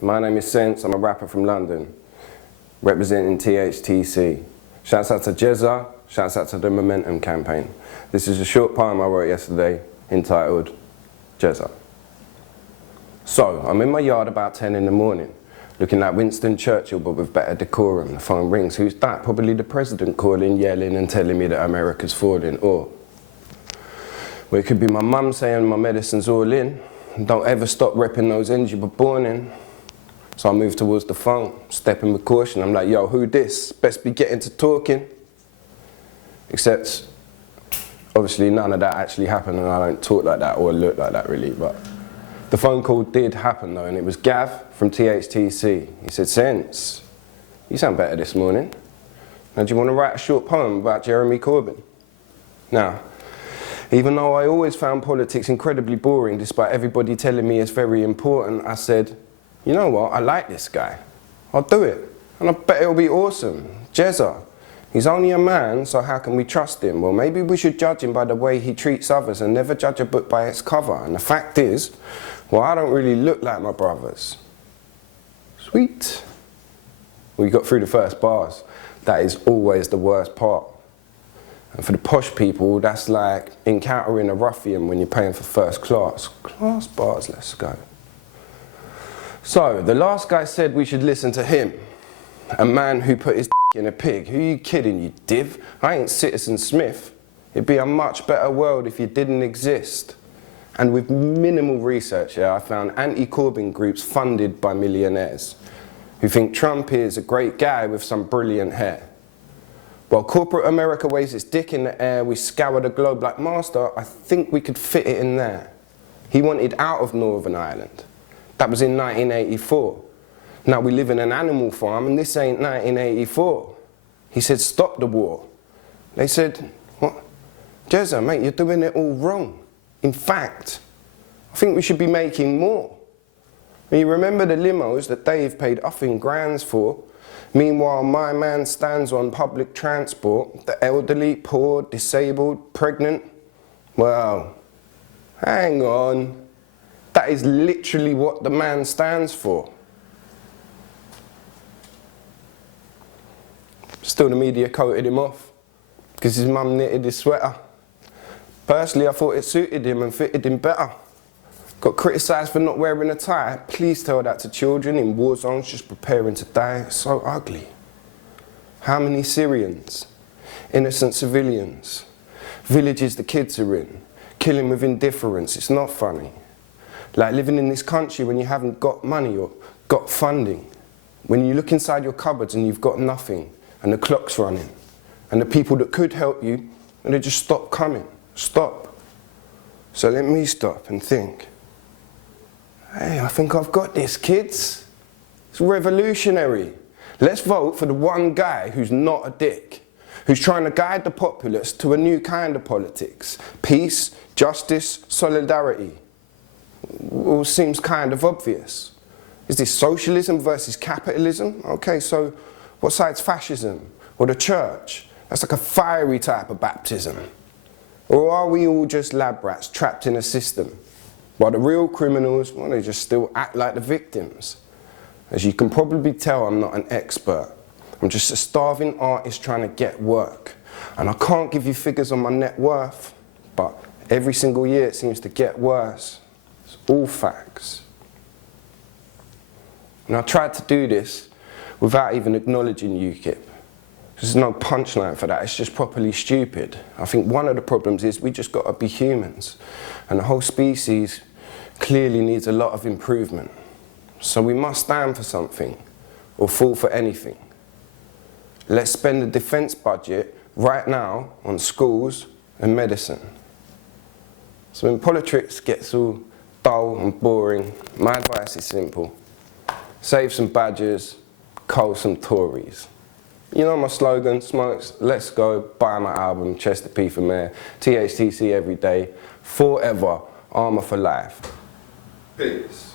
My name is Sense, I'm a rapper from London, representing THTC. Shouts out to Jezza, shouts out to the Momentum campaign. This is a short poem I wrote yesterday entitled Jezza. So, I'm in my yard about 10 in the morning, looking like Winston Churchill but with better decorum. The phone rings, who's that? Probably the president calling, yelling and telling me that America's falling. Or well, it could be my mum saying my medicine's all in. Don't ever stop repping those ends you were born in. So I move towards the phone, stepping with caution. I'm like, yo, who this? Best be getting to talking. Except, obviously none of that actually happened and I don't talk like that or look like that really, but the phone call did happen though, and it was Gav from THTC. He said, Sense, you sound better this morning. Now do you want to write a short poem about Jeremy Corbyn? Now, even though I always found politics incredibly boring despite everybody telling me it's very important, I said, you know what, I like this guy. I'll do it. And I bet it'll be awesome. Jezza. He's only a man, so how can we trust him? Well, maybe we should judge him by the way he treats others and never judge a book by its cover. And the fact is, well, I don't really look like my brothers. Sweet. We got through the first bars. That is always the worst part. And for the posh people, that's like encountering a ruffian when you're paying for first class. Class bars, let's go. So, the last guy said we should listen to him. A man who put his in a pig. Who you kidding, you div? I ain't Citizen Smith. It'd be a much better world if you didn't exist. And with minimal research here, I found anti-Corbyn groups funded by millionaires who think Trump is a great guy with some brilliant hair. While corporate America waves its dick in the air, we scour the globe like master, I think we could fit it in there. He wanted out of Northern Ireland. That was in 1984. Now we live in an animal farm and this ain't 1984. He said, stop the war. They said, what? Jezza, mate, you're doing it all wrong. In fact, I think we should be making more. You remember the limos that Dave paid uffing grands for? Meanwhile, my man stands on public transport, the elderly, poor, disabled, pregnant. Well, hang on. That is literally what the man stands for. Still the media coated him off because his mum knitted his sweater. Personally, I thought it suited him and fitted him better. Got criticised for not wearing a tie. Please tell that to children in war zones just preparing to die. It's so ugly. How many Syrians? Innocent civilians? Villages the kids are in? Killing with indifference. It's not funny. Like living in this country when you haven't got money or got funding. When you look inside your cupboards and you've got nothing and the clock's running. And the people that could help you, and they just stop coming. Stop. So let me stop and think. Hey, I think I've got this, kids. It's revolutionary. Let's vote for the one guy who's not a dick, who's trying to guide the populace to a new kind of politics. Peace, justice, solidarity. All seems kind of obvious. Is this socialism versus capitalism? Okay, so what side's fascism? Or the church? That's like a fiery type of baptism. Or are we all just lab rats trapped in a system? While the real criminals, well, they just still act like the victims. As you can probably tell, I'm not an expert. I'm just a starving artist trying to get work. And I can't give you figures on my net worth, but every single year it seems to get worse. It's all facts. And I tried to do this without even acknowledging UKIP. There's no punchline for that, it's just properly stupid. I think one of the problems is we just got to be humans. And the whole species clearly needs a lot of improvement. So we must stand for something, or fall for anything. Let's spend the defence budget right now on schools and medicine. So when politics gets all dull and boring, my advice is simple. Save some badgers, cull some Tories. You know my slogan, Smokes, let's go, buy my album, Chester P for Mayor, THTC every day, forever, armour for life. Peace.